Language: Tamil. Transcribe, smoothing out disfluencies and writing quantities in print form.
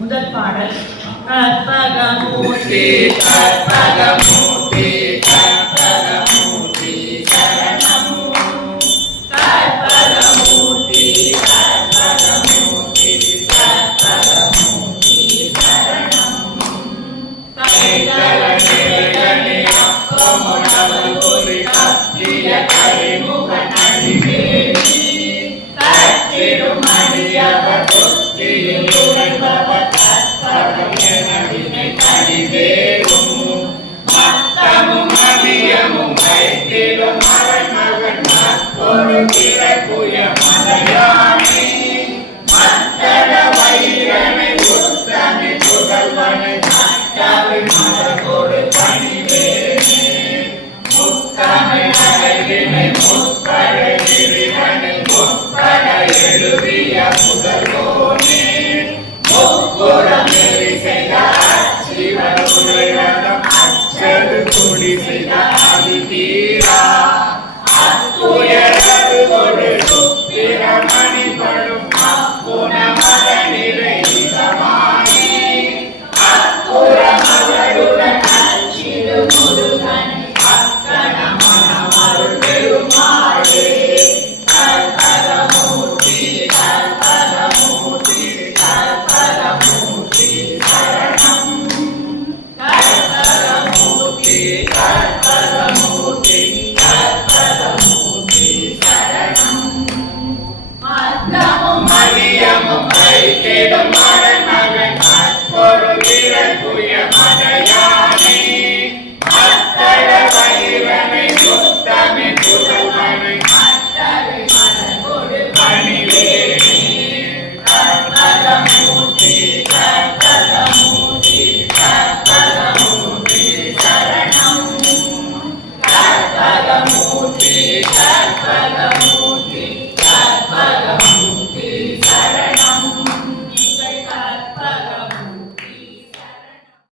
முதல் பாடல் கற்பகமூர்த்தி கற்பகமூர்த்தி கற்பகமூர்த்தி சரணம் கற்பகமூர்த்தி கற்பகமூர்த்தி கற்பகமூர்த்தி சரணம் கைதலனே அப்பமுணவல் ஒரு கத்திய கரிமுக நடிவேணி கத்திடும் அடியவர் புத்தியில் உரைபவர் மத்தமும் அதியமும் வைத்திடும் மரமகன் மற்றொரு பிறப்புய மலையானே மத்தட வைரனை உத்தமி புதல்வனை மற்றவை மலகொடு பணிவேனே முத்தமை அழகினை முற்பட இறைவனை முற்பட எழுதிய முதல்